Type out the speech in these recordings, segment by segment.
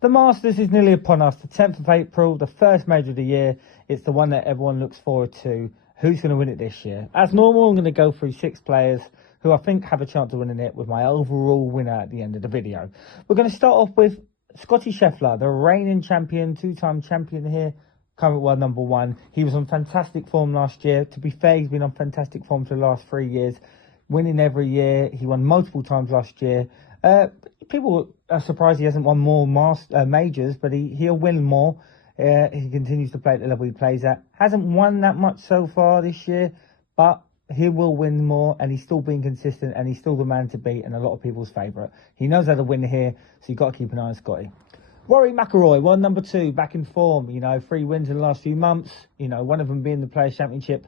The Masters is nearly upon us. The 10th of April, the first major of the year. It's the one that everyone looks forward to. Who's going to win it this year? As normal, I'm going to go through 6 players who I think have a chance of winning it with my overall winner at the end of the video. We're going to start off with Scottie Scheffler, the reigning champion, 2-time champion here, current world number 1. He was on fantastic form last year. To be fair, he's been on fantastic form for the last 3 years, winning every year. He won multiple times last year. People are surprised he hasn't won more majors, but he'll win more. He continues to play at the level he plays at. Hasn't won that much so far this year, but he will win more, and he's still being consistent, and he's still the man to beat and a lot of people's favourite. He knows how to win here, so you've got to keep an eye on Scottie. Rory McIlroy, world number 2, back in form. 3 wins in the last few months. One of them being the Players' Championship,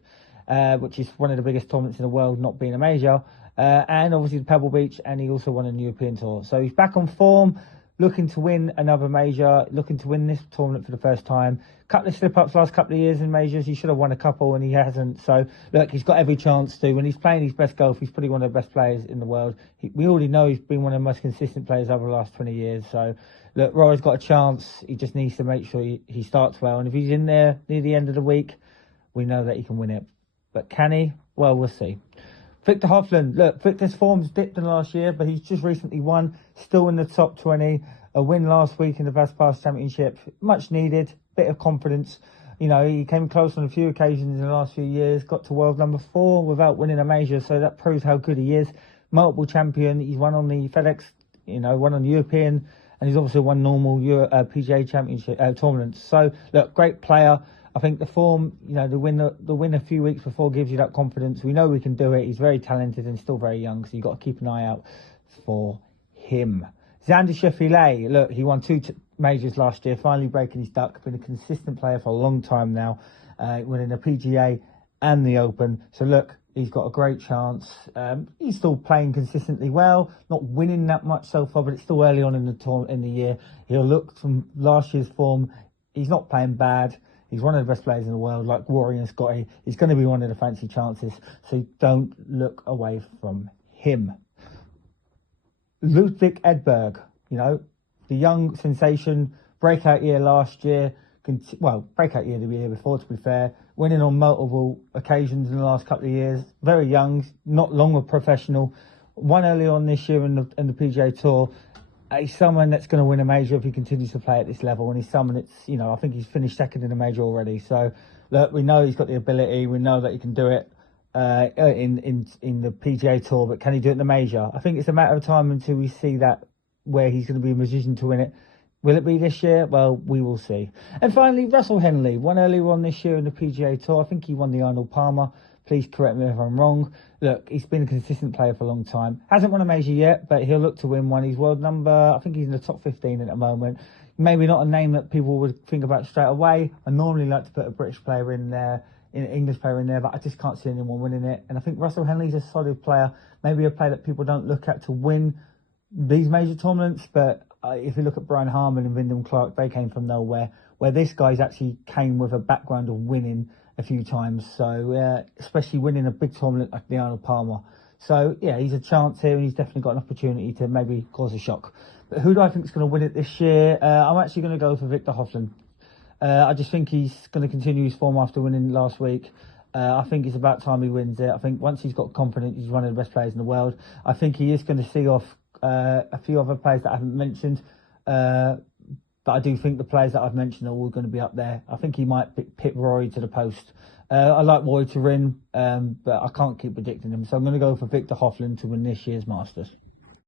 which is one of the biggest tournaments in the world, not being a major. And obviously the Pebble Beach, and he also won a European Tour. So he's back on form, looking to win another major, looking to win this tournament for the first time. Couple of slip-ups last couple of years in majors. He should have won a couple, and he hasn't. So, look, he's got every chance to. When he's playing his best golf, he's probably one of the best players in the world. We already know he's been one of the most consistent players over the last 20 years. So, look, Rory's got a chance. He just needs to make sure he starts well. And if he's in there near the end of the week, we know that he can win it. But can he? Well, we'll see. Viktor Hovland, look, Victor's form's dipped in last year, but he's just recently won, still in the top 20. A win last week in the Pass Championship, much needed, bit of confidence. He came close on a few occasions in the last few years, got to world number 4 without winning a major, so that proves how good he is. Multiple champion, he's won on the FedEx, won on the European, and he's obviously won normal PGA Championship tournaments. So, look, great player. I think the form, the win a few weeks before gives you that confidence. We know we can do it. He's very talented and still very young, so you've got to keep an eye out for him. Xander Schauffele, look, he won 2 majors last year, finally breaking his duck. Been a consistent player for a long time now, winning the PGA and the Open. So, look, he's got a great chance. He's still playing consistently well, not winning that much so far, but it's still early on in the year. He'll look from last year's form. He's not playing bad. He's one of the best players in the world, like Rory and Scottie. He's going to be one of the fancy chances, so don't look away from him. Ludwig Edberg, the young sensation, breakout year last year, breakout year the year before, to be fair, winning on multiple occasions in the last couple of years. Very young, not long a professional. Won early on this year in the PGA Tour. He's someone that's going to win a major if he continues to play at this level, and he's someone that's, I think he's finished second in a major already. So, look, we know he's got the ability. We know that he can do it in the PGA Tour, but can he do it in the major? I think it's a matter of time until we see that where he's going to be in a position to win it. Will it be this year? Well, we will see. And finally, Russell Henley won earlier on this year in the PGA Tour. I think he won the Arnold Palmer. Please correct me if I'm wrong. Look, he's been a consistent player for a long time. Hasn't won a major yet, but he'll look to win one. He's world number, I think he's in the top 15 at the moment. Maybe not a name that people would think about straight away. I normally like to put a British player in there, an English player in there, but I just can't see anyone winning it. And I think Russell Henley's a solid player. Maybe a player that people don't look at to win these major tournaments, but if you look at Brian Harman and Wyndham Clark, they came from nowhere, where this guy's actually came with a background of winning a few times, so especially winning a big tournament like the Arnold Palmer. So, yeah, he's a chance here, and he's definitely got an opportunity to maybe cause a shock. But who do I think is going to win it this year? I'm actually going to go for Viktor Hovland. I just think he's going to continue his form after winning last week. I think it's about time he wins it. I think once he's got confidence, he's one of the best players in the world. I think he is going to see off a few other players that I haven't mentioned. But I do think the players that I've mentioned are all going to be up there. I think he might pit Rory to the post. I like Rory to win, but I can't keep predicting him. So I'm going to go for Viktor Hovland to win this year's Masters.